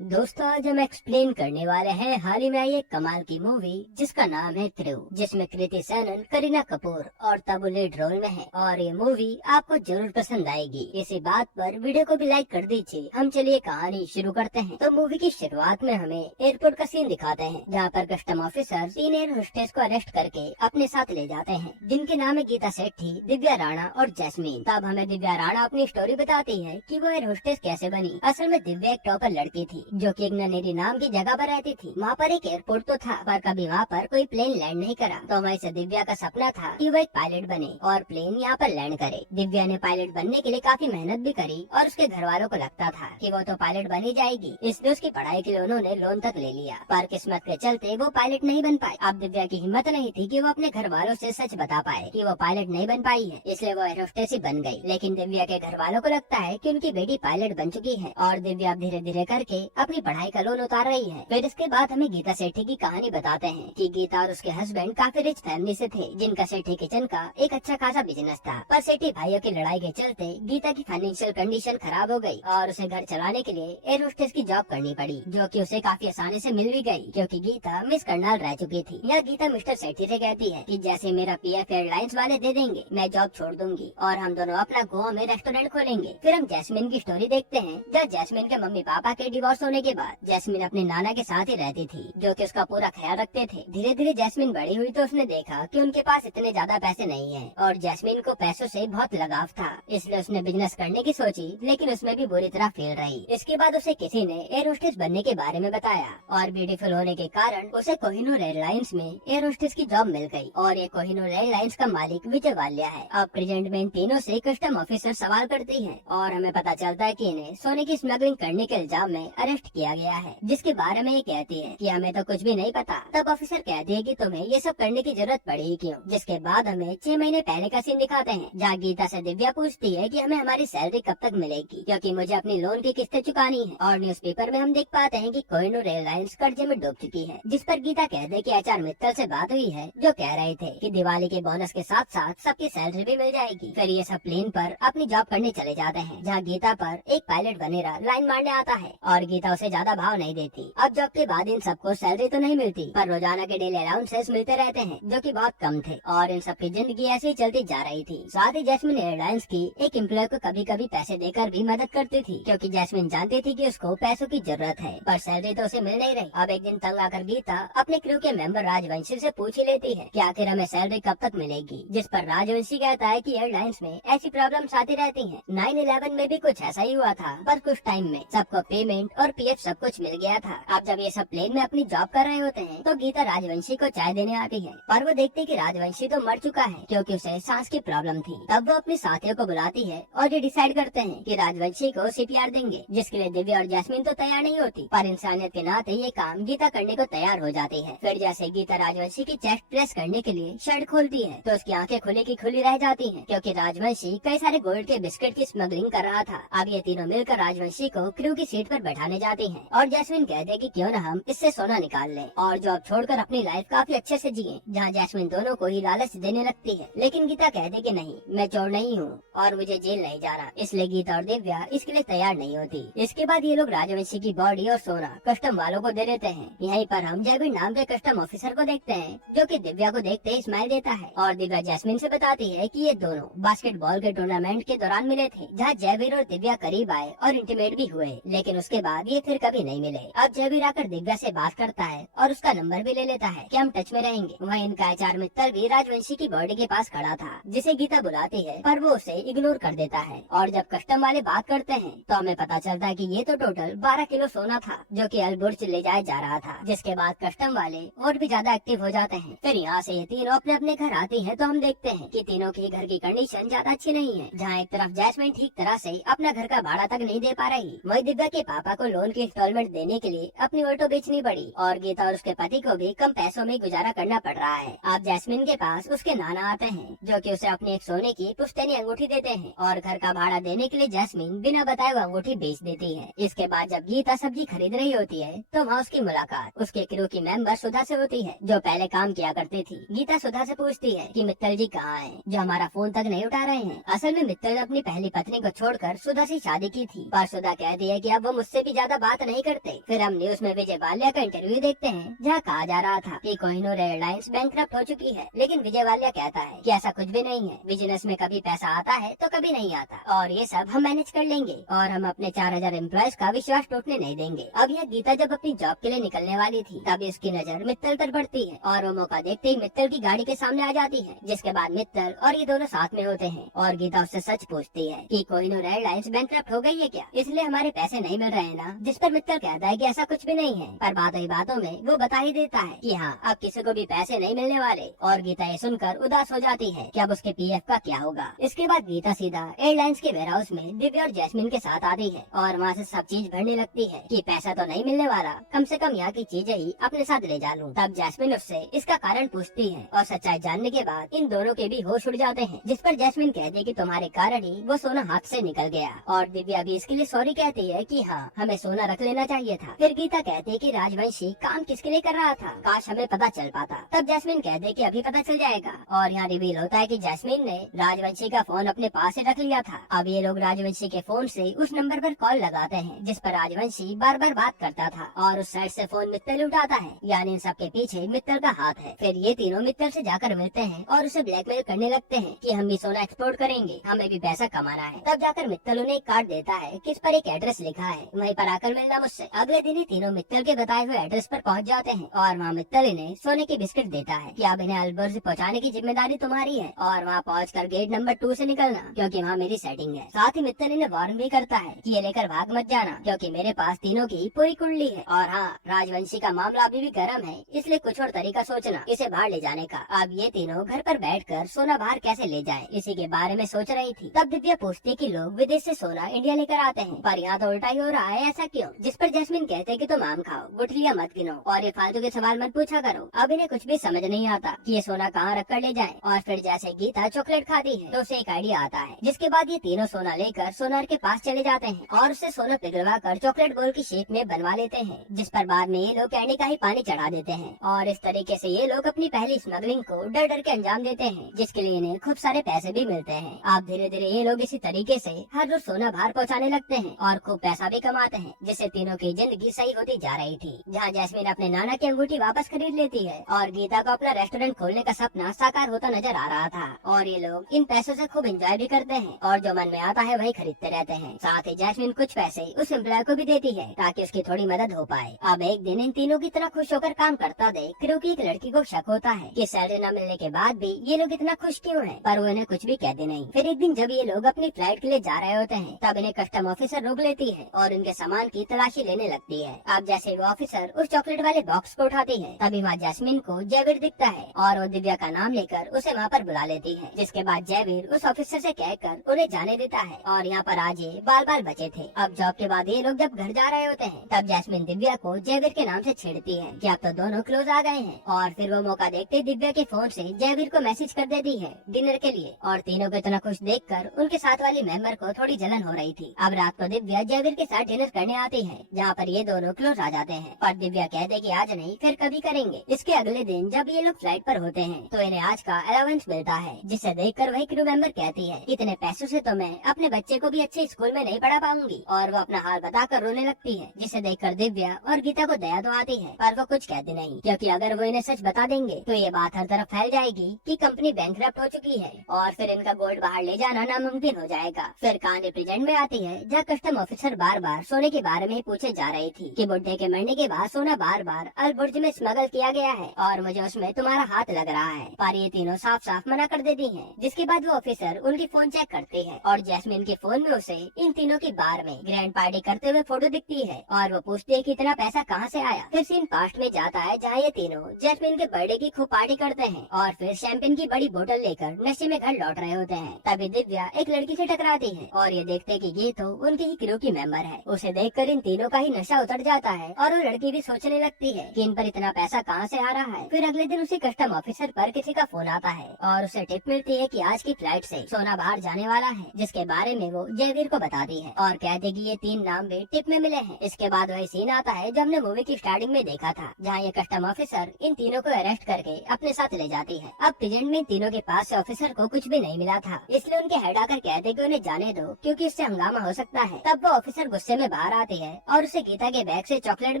दोस्तों, आज हम एक्सप्लेन करने वाले हैं हाल ही में आई एक कमाल की मूवी जिसका नाम है ध्रुव, जिसमें कृति सैनन, करीना कपूर और तब्बू लीड रोल में है। और ये मूवी आपको जरूर पसंद आएगी। इसी बात पर वीडियो को भी लाइक कर दीजिए। हम चलिए कहानी शुरू करते हैं। तो मूवी की शुरुआत में हमें एयरपोर्ट का सीन दिखाते हैं, जहाँ पर कस्टम ऑफिसर 3 एयर होस्टेस को अरेस्ट करके अपने साथ ले जाते हैं, जिनके नाम है गीता सेठी, दिव्या राणा और जैस्मीन। तब हमें दिव्या राणा अपनी स्टोरी बताती है कि वो एयर होस्टेस कैसे बनी। असल में दिव्या एक टॉपर लड़की थी जो कि एक ननेरी नाम की जगह पर रहती थी। वहाँ पर एक एयरपोर्ट तो था, पर कभी वहाँ पर कोई प्लेन लैंड नहीं करा। तो वहीं से दिव्या का सपना था कि वो एक पायलट बने और प्लेन यहाँ पर लैंड करे। दिव्या ने पायलट बनने के लिए काफी मेहनत भी करी और उसके घर वालों को लगता था कि वो तो पायलट बन ही जाएगी, इसलिए उसकी पढ़ाई के लिए उन्होंने लोन तक ले लिया। पर किस्मत के चलते वो पायलट नहीं बन पाई। अब दिव्या की हिम्मत नहीं थी कि वो अपने घर वालों से सच बता पाए कि वो पायलट नहीं बन पाई है, इसलिए वो एयर होस्टेस ही बन गई। लेकिन दिव्या के घर वालों को लगता है कि उनकी बेटी पायलट बन चुकी है और दिव्या धीरे धीरे करके अपनी पढ़ाई का लोन उतार रही है। फिर इसके बाद हमें गीता सेठी की कहानी बताते हैं कि गीता और उसके हस्बैंड काफी रिच फैमिली से थे, जिनका सेठी किचन का एक अच्छा खासा बिजनेस था। पर सेठी भाइयों की लड़ाई के चलते गीता की फाइनेंशियल कंडीशन खराब हो गई और उसे घर चलाने के लिए एयर होस्टेस की जॉब करनी पड़ी, जो कि उसे काफी आसानी से मिल भी गई, क्योंकि गीता मिस करनाल रह चुकी थी। यह गीता मिस्टर सेठी से कहती है कि जैसे मेरा पीएफ एयरलाइंस वाले दे देंगे, मैं जॉब छोड़ दूंगी और हम दोनों अपना गोवा में रेस्टोरेंट खोलेंगे। फिर हम जैस्मिन की स्टोरी देखते हैं, जहाँ जैस्मिन के मम्मी पापा के डिवोर्स होने के बाद जैस्मिन अपने नाना के साथ ही रहती थी, जो कि उसका पूरा ख्याल रखते थे। धीरे धीरे जैस्मिन बड़ी हुई तो उसने देखा कि उनके पास इतने ज्यादा पैसे नहीं हैं और जैस्मिन को पैसों से बहुत लगाव था, इसलिए उसने बिजनेस करने की सोची, लेकिन उसमें भी बुरी तरह फेल रही। इसके बाद उसे किसी ने एयर होस्टेस बनने के बारे में बताया और ब्यूटीफुल होने के कारण उसे कोहिनूर एयरलाइंस में एयर होस्टेस की जॉब मिल गई। और ये कोहिनूर एयरलाइंस का मालिक विजय वाल्या है। अब प्रेजेंट में इन तीनों से कस्टम ऑफिसर सवाल करती है और हमें पता चलता है कि इन्हें सोने की स्मगलिंग करने के इल्जाम में अरेस्ट किया गया है, जिसके बारे में ये कहती है कि हमें तो कुछ भी नहीं पता। तब ऑफिसर कहती है कि तुम्हें ये सब करने की जरूरत पड़ी क्यों। जिसके बाद हमें 6 महीने पहले का सीन दिखाते हैं, जहाँ गीता से दिव्या पूछती है कि हमें हमारी सैलरी कब तक मिलेगी, क्योंकि मुझे अपनी लोन की किस्तें चुकानी है। और न्यूज़पेपर में हम देख पाते हैं कि कोहिनूर एयरलाइंस कर्जे में डूब चुकी है, जिस पर गीता कहते हैं कि एचआर मित्तल से बात हुई है, जो कह रहे थे कि दिवाली के बोनस के साथ साथ सबकी सैलरी भी मिल जाएगी। फिर ये सब प्लेन पर अपनी जॉब करने चले जाते हैं, जहाँ गीता पर एक पायलट बनेरा लाइन मारने आता है और गीता उसे ज्यादा भाव नहीं देती। अब जॉब के बाद इन सबको सैलरी तो नहीं मिलती, पर रोजाना के डेली अलाउंसेस मिलते रहते हैं, जो कि बहुत कम थे और इन सबकी जिंदगी ऐसे ही चलती जा रही थी। साथ ही जैस्मिन एयरलाइंस की एक एम्प्लॉय को कभी कभी पैसे देकर भी मदद करती थी, क्योंकि जैस्मिन जानती थी कि उसको पैसों की जरूरत है, पर सैलरी तो उसे मिल नहीं रही। अब एक दिन तंग आकर गीता अपने क्रू के मेंबर राजवंशी से पूछ ही लेती है कि आखिर हमें सैलरी कब तक मिलेगी, जिस पर राजवंशी कहता है कि एयरलाइंस में ऐसी प्रॉब्लम्स आती रहती हैं। 9/11 में भी कुछ ऐसा ही हुआ था, पर कुछ टाइम में सबको पेमेंट और पीएफ सब कुछ मिल गया था। अब जब ये सब प्लेन में अपनी जॉब कर रहे होते हैं, तो गीता राजवंशी को चाय देने आती है, पर वो देखती कि राजवंशी तो मर चुका है, क्योंकि उसे सांस की प्रॉब्लम थी। तब वो अपने साथियों को बुलाती है और ये डिसाइड करते हैं कि राजवंशी को सीपीआर देंगे, जिसके लिए दिव्या और जैस्मिन तो तैयार नहीं होती, पर इंसानियत के नाते ये काम गीता करने को तैयार हो जाती है। फिर जैसे गीता राजवंशी की चेस्ट प्रेस करने के लिए शर्ट खोलती है, तो उसकी आंखें खुली की खुली रह जाती हैं, क्योंकि राजवंशी कई सारे गोल्ड के बिस्किट की स्मगलिंग कर रहा था। अब ये तीनों मिलकर राजवंशी को क्रू की सीट पर बैठाने जाती हैं और जैस्मिन कहते हैं कि क्यों न हम इससे सोना निकाल लें और जॉब छोड़कर अपनी लाइफ काफी अच्छे से जिए, जहाँ जैस्मिन दोनों को ही लालच देने लगती है। लेकिन गीता कहते कि नहीं, मैं चोर नहीं हूँ और मुझे जेल नहीं जाना, इसलिए गीता और दिव्या इसके लिए तैयार नहीं होती। इसके बाद ये लोग राजवंशी की बॉडी और सोना कस्टम वालों को दे देते हैं। यहीं पर हम जयवीर नाम के कस्टम ऑफिसर को देखते हैं, जो कि दिव्या को देखते ही स्माइल देता है और दिव्या जैस्मिन से बताती है कि ये दोनों बास्केटबॉल के टूर्नामेंट के दौरान मिले थे, जहाँ जयवीर और दिव्या करीब आए और इंटीमेट भी हुए, लेकिन उसके बाद ये फिर कभी नहीं मिले। अब जयवीर आकर दिव्या से बात करता है और उसका नंबर भी ले लेता है कि हम टच में रहेंगे। वहीं इनका एचआर मित्तल भी राजवंशी की बॉडी के पास खड़ा था, जिसे गीता बुलाती है, पर वो उसे इग्नोर कर देता है। और जब कस्टम वाले बात करते हैं, तो हमें पता चलता है कि ये तो टोटल 12 किलो सोना था, जो कि अलबुर्ज ले जाया जा रहा था। जिसके बाद कस्टम वाले और भी ज्यादा एक्टिव हो जाते हैं। फिर यहाँ से ये तीनों अपने अपने घर आती हैं, तो हम देखते हैं कि तीनों की घर की कंडीशन ज्यादा अच्छी नहीं है, जहाँ एक तरफ जैस्मिन ठीक तरह से अपना घर का भाड़ा तक नहीं दे पा रही, वही दिव्या के पापा को लोन की इंस्टॉलमेंट देने के लिए अपनी ऑटो बेचनी पड़ी और गीता और उसके पति को भी कम पैसों में गुजारा करना पड़ रहा है। अब जैस्मिन के पास उसके नाना आते हैं, जो कि उसे अपनी एक सोने की पुश्तैनी अंगूठी देते हैं और घर का भाड़ा देने के लिए जैस्मिन बिना बताए वो अंगूठी बेच देती है। इसके बाद जब गीता सब्जी खरीद रही होती है, तो वहाँ उसकी मुलाकात उसके क्रू की मेंबर सुधा से होती है, जो पहले काम किया करती थी। गीता सुधा से पूछती है कि मित्तल जी कहाँ हैं, जो हमारा फोन तक नहीं उठा रहे हैं। असल में मित्तल ने अपनी पहली पत्नी को छोड़कर सुधा से शादी की थी, पर सुधा कहती है कि अब वो मुझसे भी ज्यादा ज्यादा बात नहीं करते। फिर हम न्यूज में विजय वाल्या का इंटरव्यू देखते हैं, जहाँ कहा जा रहा था कि कोहिनूर एयरलाइंस बैंकक्रप्ट हो चुकी है, लेकिन विजय वाल्या कहता है कि ऐसा कुछ भी नहीं है, बिजनेस में कभी पैसा आता है तो कभी नहीं आता, और ये सब हम मैनेज कर लेंगे और हम अपने 4000 एम्प्लॉयज का विश्वास टूटने नहीं देंगे। अब यह गीता जब अपनी जॉब के लिए निकलने वाली थी, तब इसकी नजर मित्तल पर पड़ती है और वो मौका देखते ही मित्तल की गाड़ी के सामने आ जाती है, जिसके बाद मित्तल और ये दोनों साथ में होते हैं और गीता उससे सच पूछती है कि कोहिनूर एयरलाइंस बैंकक्रप्ट हो गई है क्या, इसलिए हमारे पैसे नहीं मिल रहे हैं ना। जिस पर मित्तल कहता है कि ऐसा कुछ भी नहीं है, पर बातों में वो बता ही देता है कि हाँ, अब किसी को भी पैसे नहीं मिलने वाले, और गीता ये सुनकर उदास हो जाती है कि अब उसके पीएफ का क्या होगा। इसके बाद गीता सीधा एयरलाइंस के वेयरहाउस में दिव्या और जैस्मिन के साथ आती है और वहाँ से सब चीज भरने लगती है कि पैसा तो नहीं मिलने वाला, कम से कम यहाँ की चीजें ही अपने साथ ले जा लूं। तब जैस्मिन उससे इसका कारण पूछती है और सच्चाई जानने के बाद इन दोनों के भी होश उड़ जाते हैं, जिस पर जैस्मिन कहती है कि तुम्हारे कारण ही वो सोना हाथ से निकल गया, और दिव्या भी इसके लिए सॉरी कहती है कि हाँ, हमें सोना रख लेना चाहिए था। फिर गीता कहती है कि राजवंशी काम किसके लिए कर रहा था, काश हमें पता चल पाता। तब जैस्मिन कहते है कि अभी पता चल जाएगा, और यहाँ रिवील होता है कि जैस्मिन ने राजवंशी का फोन अपने पास से रख लिया था। अब ये लोग राजवंशी के फोन से उस नंबर पर कॉल लगाते हैं जिस पर राजवंशी बार बार बात करता था, और उस साइड से फोन मित्तल उठाता है, यानी इन सबके पीछे मित्तल का हाथ है। फिर ये तीनों मित्तल से जाकर मिलते हैं और उसे ब्लैकमेल करने लगते हैं कि हम भी सोना एक्सपोर्ट करेंगे, हमें भी पैसा कमाना है। तब जाकर मित्तल उन्हें एक कार्ड देता है किस पर एक एड्रेस लिखा है, वहीं पर आकर मिलना मुझसे। अगले दिन ही तीनों मित्तल के बताए हुए एड्रेस पर पहुंच जाते हैं और वहाँ मित्तल इन्हें सोने की बिस्किट देता है कि अब इन्हें अल्बर्ज पहुँचाने की जिम्मेदारी तुम्हारी है, और वहाँ पहुँचकर गेट नंबर 2 से निकलना, क्योंकि वहाँ मेरी सेटिंग है। साथ ही मित्तल इन्हें वार्न भी करता है कि ये लेकर भाग मत जाना, क्योंकि मेरे पास तीनों की पूरी कुंडली है, और हाँ, राजवंशी का मामला अभी भी गर्म है, इसलिए कुछ और तरीका सोचना इसे बाहर ले जाने का। अब ये तीनों घर पर बैठकर सोना बाहर कैसे ले जाएं, इसी के बारे में सोच रही थी। तब दिव्या पूछती कि लोग विदेश से सोना इंडिया लेकर आते हैं, पर यहाँ तो उल्टा ही हो रहा है, ऐसा क्यों? जिस पर जैस्मिन कहते कि तुम आम खाओ, गुठलियाँ मत गिनो और ये फालतू के सवाल मत पूछा करो। अब इन्हें कुछ भी समझ नहीं आता कि ये सोना कहाँ रख कर ले जाए। और फिर जैसे गीता चॉकलेट खाती है तो उसे एक आइडिया आता है, जिसके बाद ये तीनों सोना लेकर सोनार के पास चले जाते हैं और उसे सोना पिघलवा कर चॉकलेट बॉल की शेप में बनवा लेते हैं, जिस पर बाद में ये लोग कैंडी का ही पानी चढ़ा देते हैं। और इस तरीके से ये लोग अपनी पहली स्मगलिंग को डर डर के अंजाम देते हैं, जिसके लिए इन्हें खूब सारे पैसे भी मिलते हैं। अब धीरे धीरे ये लोग इसी तरीके से हर रोज सोना बाहर पहुँचाने लगते हैं और खूब पैसा भी कमाते हैं, जिससे तीनों की जिंदगी सही होती जा रही थी। जहाँ जैस्मिन अपने नाना की अंगूठी वापस खरीद लेती है और गीता को अपना रेस्टोरेंट खोलने का सपना साकार होता नजर आ रहा था, और ये लोग इन पैसों से खूब एंजॉय भी करते हैं और जो मन में आता है वही खरीदते रहते हैं। साथ ही जैस्मिन कुछ पैसे उस एम्प्लॉय को भी देती है ताकि उसकी थोड़ी मदद हो पाए। अब एक दिन इन तीनों की तरह खुश होकर काम करता देख क्रू की एक लड़की को शक होता है कि सैलरी न मिलने के बाद भी ये लोग इतना खुश क्यों हैं, पर वो इन्हें कुछ भी कहते नहीं। फिर एक दिन जब ये लोग अपनी फ्लाइट के लिए जा रहे होते हैं, तब इन्हें कस्टम ऑफिसर रोक लेती है और उनके सामान की तलाशी लेने लगती है। अब जैसे वो ऑफिसर उस चॉकलेट वाले बॉक्स को उठाती है, तभी वहाँ जैस्मिन को जयवीर दिखता है और वो दिव्या का नाम लेकर उसे वहाँ पर बुला लेती है, जिसके बाद जयवीर उस ऑफिसर से कहकर उन्हें जाने देता है। और यहाँ पर आज ये बाल बाल बचे थे। अब जॉब के बाद ये लोग जब घर जा रहे होते हैं, तब जैस्मिन दिव्या को जयवीर के नाम से छेड़ती है कि अब तो दोनों क्लोज आ गए हैं, और फिर वो मौका देखते दिव्या के फोन से जयवीर को मैसेज कर देती है डिनर के लिए, और तीनों को इतना खुश देखकर उनके साथ वाली मेंबर को थोड़ी जलन हो रही थी। अब रात को दिव्या जयवीर के साथ डिनर करने आती है, जहाँ पर ये दोनों क्लोज आ जाते हैं, पर दिव्या कहते कि आज नहीं फिर कभी करेंगे। इसके अगले दिन जब ये लोग फ्लाइट पर होते हैं तो इन्हें आज का अलाउंस मिलता है, जिसे देखकर वही क्रू मेंबर कहती है इतने पैसों से तो मैं अपने बच्चे को भी अच्छे स्कूल में नहीं पढ़ा पाऊंगी, और वो अपना हाल बताकर रोने लगती है, जिसे देखकर दिव्या और गीता को दया तो आती है, पर वो कुछ कहती नहीं, क्योंकि अगर वो इन्हें सच बता देंगे तो ये बात हर तरफ फैल जाएगी कि कंपनी बैंकक्रप्ट हो चुकी है, और फिर इनका गोल्ड बाहर ले जाना नामुमकिन हो जाएगा। फिर कहानी प्रेजेंट में आती है, जहाँ कस्टम ऑफिसर बार बार सोने के बारे में पूछे जा रही थी कि बुड्ढे के मरने के बाद सोना बार बार अलबुर्ज में स्मगल किया गया है और मुझे उसमें तुम्हारा हाथ लग रहा है, पर ये तीनों साफ साफ मना कर देती हैं। जिसके बाद वो ऑफिसर उनकी फोन चेक करते हैं और जैस्मिन के फोन में उसे इन तीनों की बार में ग्रैंड पार्टी करते हुए फोटो दिखती है, और वो पूछती है कि इतना पैसा कहाँ से आया। फिर सीन पास्ट में जाता है, जहाँ ये तीनों जैस्मिन के बर्थडे की खूब पार्टी करते हैं और फिर शैंपेन की बड़ी बोतल लेकर नशे में घर लौट रहे होते हैं। तभी दिव्या एक लड़की से टकराती है और ये देखते कि ये तो उनकी ही क्रू की मेंबर है। उसे देखकर इन तीनों का ही नशा उतर जाता है और वो लड़की भी सोचने लगती है कि इन पर इतना पैसा कहाँ से आ रहा है। फिर अगले दिन उसी कस्टम ऑफिसर पर किसी का फोन आता है और उसे टिप मिलती है कि आज की फ्लाइट से सोना बाहर जाने वाला है, जिसके बारे में वो जयवीर को बताती है और कहते कि ये 3 नाम भी टिप में मिले हैं। इसके बाद वही सीन आता है जो हमने मूवी की स्टार्टिंग में देखा था, जहाँ ये कस्टम ऑफिसर इन तीनों को अरेस्ट करके अपने साथ ले जाती है। अब प्रेजेंट में इन तीनों के पास से ऑफिसर को कुछ भी नहीं मिला था, इसलिए उनके हेड आकर कहते कि उन्हें जाने दो क्योंकि इससे हंगामा हो सकता है। तब वो ऑफिसर गुस्से में बाहर आती है और उसे गीता के बैग से चॉकलेट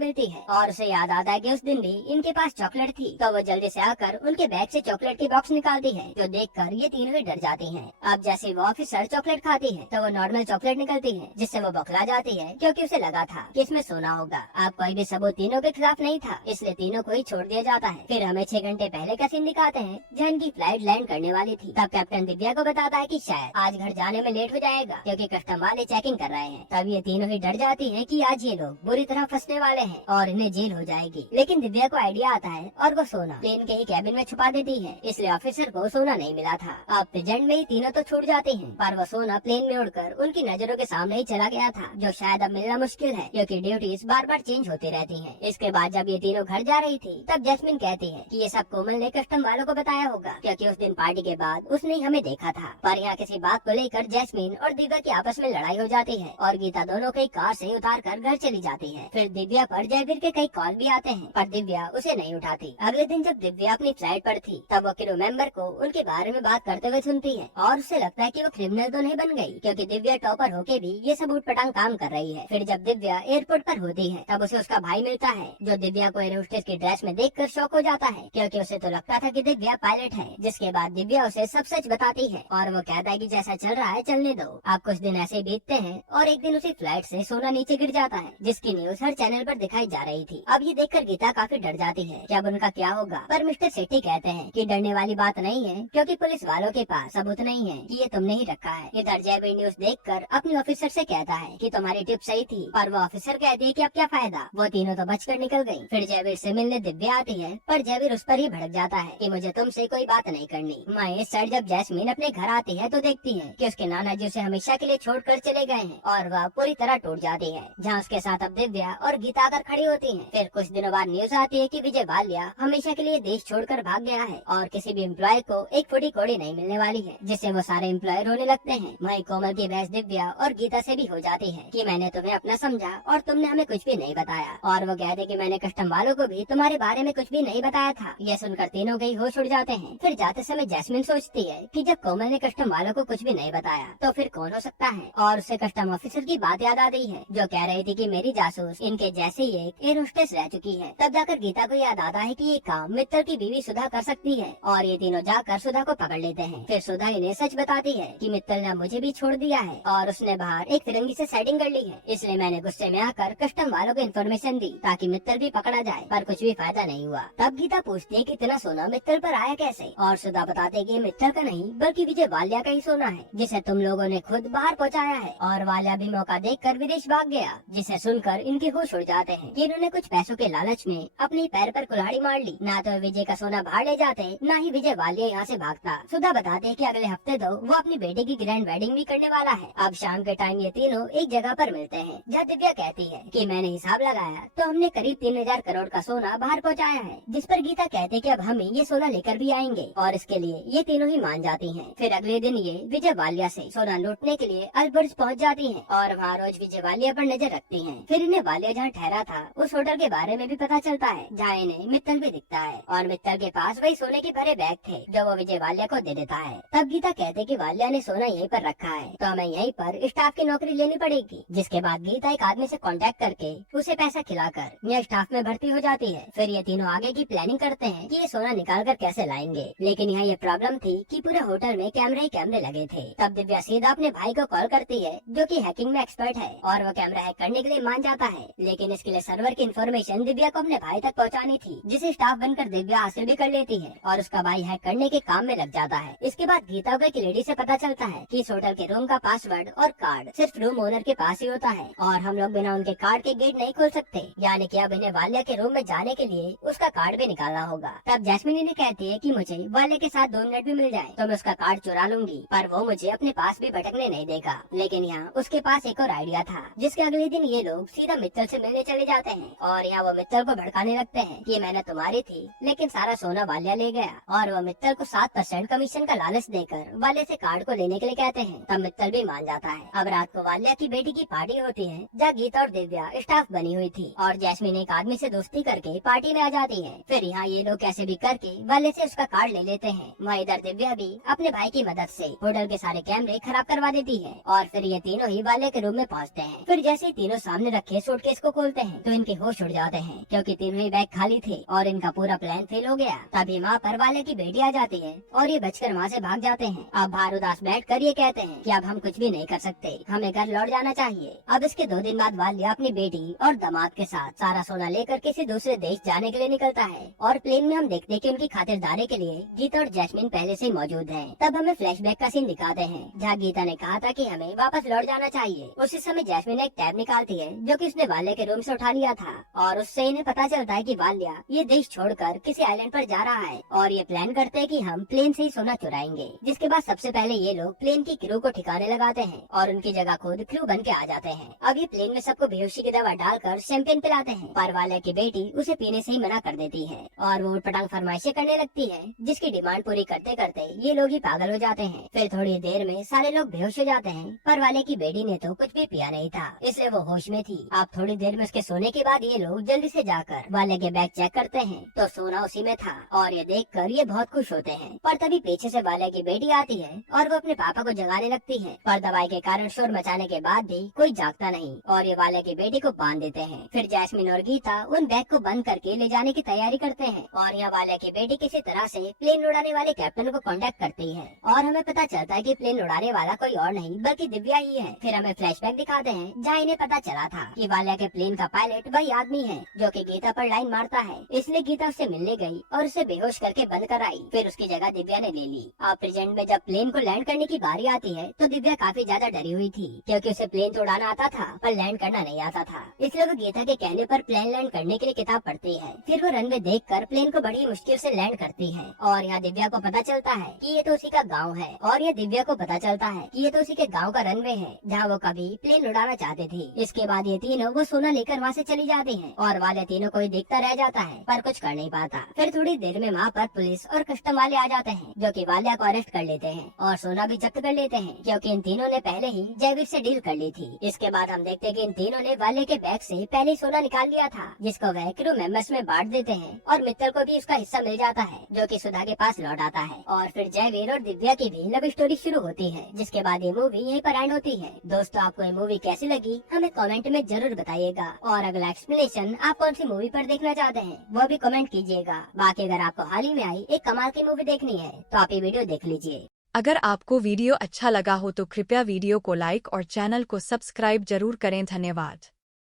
मिलती है और उसे याद आता है कि उस दिन भी इनके पास चॉकलेट थी। तो वो जल्दी से आकर उनके बैग से चॉकलेट की बॉक्स निकालती है, जो देखकर ये तीनों ही डर जाती हैं। अब जैसे वो ऑफिसर चॉकलेट खाती है तो वो नॉर्मल चॉकलेट निकलती है, जिससे वो बौखला जाती है क्योंकि उसे लगा था कि इसमें सोना होगा। अब कोई भी सबूत तीनों के खिलाफ नहीं था, इसलिए तीनों को ही छोड़ दिया जाता है। फिर हमें 6 घंटे पहले का सीन दिखाते हैं जहाँ इनकी फ्लाइट लैंड करने वाली थी। तब कैप्टन दिव्या को बताता है कि शायद आज घर जाने में लेट हो जाएगा क्योंकि कस्टम वाले चेकिंग कर रहे हैं। तब ये तीनों ही डर जाती है कि आज ये लोग बुरी तरह फंसने वाले हैं और इन्हें जेल हो जाएगी। लेकिन दिव्या को आइडिया आता है और वो सोना प्लेन के ही कैबिन में छुपा देती है, इसलिए ऑफिसर को सोना नहीं मिला था। अब प्रेजेंट में ही तीनों तो छूट जाते हैं, पर वो सोना प्लेन में उड़कर उनकी नजरों के सामने ही चला गया था, जो शायद अब मिलना मुश्किल है क्योंकि ड्यूटीज बार बार चेंज होती रहती हैं। इसके बाद जब ये तीनों घर जा रही थी तब जैस्मिन कहती है कि ये सब कोमल ने कस्टम वालों को बताया होगा क्योंकि उस दिन पार्टी के बाद उसने ही हमें देखा था। पर यहाँ किसी बात को लेकर जैस्मिन और दिव्या की आपस में लड़ाई हो जाती है और गीता दोनों को कार से उतार कर घर चली जाती है। फिर दिव्या पर जयवीर के कई कॉल भी आते हैं पर दिव्या उसे नहीं उठाती। अगले दिन जब दिव्या अपनी फ्लाइट पर थी तब वो क्रू मेंबर को उनके बारे में बात करते हुए सुनती है और उसे लगता है कि वो क्रिमिनल तो नहीं बन गई क्योंकि दिव्या टॉपर होके भी ये सब उटपटांग काम कर रही है। फिर जब दिव्या एयरपोर्ट पर होती है तब उसे उसका भाई मिलता है, जो दिव्या को एयर होस्टेस की ड्रेस में देखकर शॉक हो जाता है क्योंकि उसे तो लगता था कि दिव्या पायलट है। जिसके बाद दिव्या उसे सब सच बताती है और वो कहता है कि जैसा चल रहा है चलने दो, आप कुछ दिन ऐसे बीतते हैं और एक दिन उसी फ्लाइट से सोना नीचे गिर जाता है, जिसकी न्यूज हर चैनल पर दिखाई जा रही थी। अब ये देखकर गीता काफी डर जाती है कि अब उनका क्या होगा, पर मिस्टर सेठी कहते हैं कि डरने वाली बात नहीं है क्योंकि पुलिस वालों के पास सबूत नहीं है कि ये तुमने ही रखा है। इधर जयवीर न्यूज देखकर अपने ऑफिसर से कहता है कि तुम्हारी टिप सही थी, पर वो ऑफिसर कहती है कि अब क्या फायदा, वो तीनों तो बचकर निकल गयी। फिर जयवीर से मिलने दिव्या आती है पर जयवीर उस पर ही भड़क जाता है कि मुझे तुमसे कोई बात नहीं करनी। मैं इस साइड जब जैस्मिन अपने घर आती है तो देखती है कि उसके नाना जी उसे हमेशा के लिए छोड़कर चले गए हैं और वह पूरी तरह टूट जाती है, जहाँ उसके साथ अब दिव्या और गीता आकर खड़ी होती हैं। फिर कुछ दिनों बाद न्यूज आती है कि विजय वालिया हमेशा के लिए देश छोड़कर भाग गया है और किसी भी एम्प्लॉय को एक फुटी कौड़ी नहीं मिलने वाली है, जिससे वो सारे एम्प्लॉय रोने लगते हैं। वहीं कोमल की बहस दिव्या और गीता से भी हो जाती है कि मैंने तुम्हें अपना समझा और तुमने हमें कुछ भी नहीं बताया, और वो कहते कि मैंने कस्टम वालों को भी तुम्हारे बारे में कुछ भी नहीं बताया था। यह सुनकर तीनों के होश उड़ जाते हैं। फिर जाते समय जैस्मिन सोचती है कि जब कोमल ने कस्टम वालों को कुछ भी नहीं बताया तो फिर कौन हो सकता है, और उसे कस्टम ऑफिसर की बात याद आ गई है जो कह रही थी कि मेरी जासूस इनके जैसे ही एक एयर होस्टेस रह चुकी है। तब जाकर गीता को याद आता है कि ये काम मित्तल की बीवी सुधा कर सकती है और ये तीनों जाकर सुधा को पकड़ लेते हैं। फिर सुधा इन्हें सच बताती है कि मित्तल ने मुझे भी छोड़ दिया है और उसने बाहर एक फिरंगी से सेटिंग कर ली है, इसलिए मैंने गुस्से में आकर कस्टम वालों को इन्फॉर्मेशन दी ताकि मित्तल भी पकड़ा जाए, पर कुछ भी फायदा नहीं हुआ। तब गीता पूछती है कि इतना सोना मित्तल पर आया कैसे, और सुधा बताते हैं कि मित्तल का नहीं बल्कि विजय वालिया का ही सोना है जिसे तुम लोगों ने खुद बाहर पहुँचाया है, और वालिया भी मौका देखकर विदेश भाग गया, जिसे सुनकर इनके होश उड़ जाते हैं कि इन्होंने कुछ पैसों के लालच में अपने पैर पर कुल्हाड़ी मार ली। ना तो विजय का सोना बाहर ले जाते, ना ही विजय वालिया यहाँ से भागता। सुधा बताते हैं कि अगले हफ्ते तो वो अपनी बेटे की ग्रैंड वेडिंग भी करने वाला है। अब शाम के टाइम ये तीनों एक जगह पर मिलते हैं जहाँ दिव्या कहती है कि मैंने हिसाब लगाया तो हमने करीब 3000 करोड़ का सोना बाहर पहुँचाया है, जिस पर गीता कहते हैं कि अब हम ये सोना लेकर भी आएंगे, और इसके लिए ये तीनों ही मान जाती हैं। फिर अगले दिन ये विजय वालिया से सोना लूटने के लिए अल्बर्ट्स पहुँच जाती हैं और वहाँ रोज विजय वालिया पर नजर रखती हैं। फिर इन्हें वालिया जहाँ ठहरा था उस होटल के बारे में भी पता चलता है जहाँ इन्हें मित्तल भी दिखता है, और मित्तल के पास वही सोने के भरे बैग थे जो वो विजय वालिया को दे देता है। तब गीता कहते कि वालिया ने सोना यहीं पर रखा है तो हमें यहीं पर स्टाफ की नौकरी लेनी पड़ेगी, जिसके बाद गीता एक आदमी से कांटेक्ट करके उसे पैसा खिलाकर यह स्टाफ में भर्ती हो जाती है। फिर ये तीनों आगे की प्लानिंग करते हैं कि ये सोना निकाल कर कैसे लाएंगे, लेकिन यहाँ ये प्रॉब्लम थी कि पूरे होटल में कैमरे ही कैमरे लगे थे। तब दिव्या सीधा अपने भाई को कॉल करती है जो कि हैकिंग में एक्सपर्ट है, और वो कैमरा हैक करने के लिए मान जाता है, लेकिन इसके लिए सर्वर की इन्फॉर्मेशन दिव्या को अपने भाई तक पहुँचानी थी, जिसे स्टाफ बनकर दिव्या हासिल भी कर लेती है और उसका भाई हैक करने के काम में लग जाता है। इसके बाद गीता को एक लेडी से पता चलता है कि इस होटल के रूम का पासवर्ड और कार्ड सिर्फ रूम ओनर के पास ही होता है और हम लोग बिना उनके कार्ड के गेट नहीं खोल सकते, यानी कि अब इन्हें वालिया के रूम में जाने के लिए उसका कार्ड भी निकालना होगा। तब जैस्मिन इन्हें कहती है कि मुझे वालिया के साथ 2 मिनट भी मिल जाए तो मैं उसका कार्ड चुरा लूंगी, पर वो मुझे अपने पास भी भटकने नहीं देगा। लेकिन यहाँ उसके पास एक और आइडिया था, जिसके अगले दिन ये लोग सीधा मित्तल से मिलने चले जाते हैं और यहाँ वो मित्तल को भड़काने लगते हैं कि मैंने तुम्हारी थी लेकिन सारा सोना वालिया ले गया, और वो मित्तल को 7% कमीशन का लालच देकर वालिया से कार्ड को लेने के लिए कहते हैं। तब मित्तल भी मान जाता है। अब रात को वालिया की बेटी की पार्टी होती है जहाँ गीता और दिव्या स्टाफ बनी हुई थी, और जैस्मिन एक आदमी से दोस्ती करके पार्टी में आ जाती है। फिर यहाँ ये लोग कैसे भी करके वालिया से उसका कार्ड ले लेते हैं। वहाँ इधर दिव्या भी अपने भाई की मदद से होटल के सारे कैमरे खराब करवा देती है, और फिर ये तीनों ही वालिया के रूम में पहुँचते हैं। फिर फिर जैसे ही तीनों सामने रखे सूटकेस को खोलते हैं तो इनके होश उड़ जाते हैं, क्योंकि तीनों ही बैग खाली थे और इनका पूरा प्लान फेल हो गया। तभी माँ पर वाले की बेटी आ जाती है और ये बचकर वहाँ से भाग जाते हैं। अब बाहर उदास बैठकर ये कहते हैं कि अब हम कुछ भी नहीं कर सकते, हमें घर लौट जाना चाहिए। अब इसके 2 दिन बाद वाल्या अपनी बेटी और दामाद के साथ सारा सोना लेकर किसी दूसरे देश जाने के लिए निकलता है और प्लेन में हम देखते हैं कि उनकी खातिरदारी के लिए गीता और जैस्मिन पहले से मौजूद हैं। तब हमें फ्लैशबैक का सीन दिखाते हैं जहाँ गीता ने कहा था कि हमें वापस लौट जाना चाहिए। उसी समय जैस्मिन एक टैब निकालती है जो कि उसने वाल्या के रूम से उठा लिया था और उससे इन्हें पता चलता है कि वाल्या ये देश छोड़कर किसी आइलैंड पर जा रहा है और ये प्लान करते हैं कि हम प्लेन से ही सोना चुराएंगे। जिसके बाद सबसे पहले ये लोग प्लेन की क्रू को ठिकाने लगाते हैं और उनकी जगह खुद क्रू बन के आ जाते हैं। अब ये प्लेन में सबको बेहोशी की दवा डालकर शैंपेन पिलाते हैं, पर वाल्या की बेटी उसे पीने से ही मना कर देती है और वो उटपटांग फरमाइशें करने लगती है, जिसकी डिमांड पूरी करते करते ये लोग ही पागल हो जाते हैं। फिर थोड़ी देर में सारे लोग बेहोश हो जाते हैं, पर वाले की बेटी ने तो कुछ भी पिया नहीं था, इसलिए वो होश में थी। अब थोड़ी देर में उसके सोने के बाद ये लोग जल्दी से जाकर वाले के बैग चेक करते हैं तो सोना उसी में था और ये देखकर ये बहुत खुश होते हैं। पर तभी पीछे से वाले की बेटी आती है और वो अपने पापा को जगाने लगती है, पर दवाई के कारण शोर मचाने के बाद भी कोई जागता नहीं और ये वाले की बेटी को बांध देते हैं। फिर जैस्मिन और गीता उन बैग को बंद करके ले जाने की तैयारी करते हैं और यहाँ वाले की बेटी किसी तरह से प्लेन उड़ाने वाले कैप्टन को कांटेक्ट करती है और हमें पता चलता है कि प्लेन उड़ाने वाला कोई और नहीं बल्कि दिव्या ही है। फिर हमें फ्लैशबैक दिखाते हैं जहाँ इन्हें पता चला था कि वाल्या के प्लेन का पायलट वही आदमी है जो कि गीता पर लाइन मारता है, इसलिए गीता उससे मिलने गई और उसे बेहोश करके बंद कराई। फिर उसकी जगह दिव्या ने ले ली। अब प्रेजेंट में जब प्लेन को लैंड करने की बारी आती है तो दिव्या काफी ज्यादा डरी हुई थी, क्योंकि उसे प्लेन तो उड़ाना आता था पर लैंड करना नहीं आता था, इसलिए वो गीता के कहने पर प्लेन लैंड करने के लिए किताब पढ़ती है। फिर वो रनवे देखकर प्लेन को बड़ी मुश्किल से लैंड करती है और यहाँ दिव्या को पता चलता है कि ये तो उसी का गांव है और ये दिव्या को पता चलता है कि ये तो उसी के गांव का रनवे है जहाँ वो कभी प्लेन उड़ाना चाहते थे। इसके बाद ये तीनों वो सोना लेकर वहाँ से चली जाती हैं और वाले तीनों को ही देखता रह जाता है पर कुछ कर नहीं पाता। फिर थोड़ी देर में वहाँ पर पुलिस और कस्टम वाले आ जाते हैं जो कि वाल्या को अरेस्ट कर लेते हैं और सोना भी जब्त कर लेते हैं, क्योंकि इन तीनों ने पहले ही जैविक से डील कर ली थी। इसके बाद हम देखते हैं कि इन तीनों ने वाले के बैग से पहले ही सोना निकाल लिया था, जिसको वह क्रू मेंबर्स में बांट देते हैं और मित्तल को भी उसका हिस्सा मिल जाता है जो कि सुधा के पास लौट आता है। और फिर जयवीर और दिव्या की भी लव स्टोरी शुरू होती है, जिसके बाद ये मूवी यहीं पर एंड होती है। दोस्तों, आपको ये मूवी कैसी लगी हमें कमेंट में जरूर बताइएगा और अगला एक्सप्लेनेशन आप कौन सी मूवी पर देखना चाहते हैं वो भी कमेंट कीजिएगा। बाकी अगर आपको हाल ही में आई एक कमाल की मूवी देखनी है तो आप ये वीडियो देख लीजिए। अगर आपको वीडियो अच्छा लगा हो तो कृपया वीडियो को लाइक और चैनल को सब्सक्राइब जरूर करें। धन्यवाद।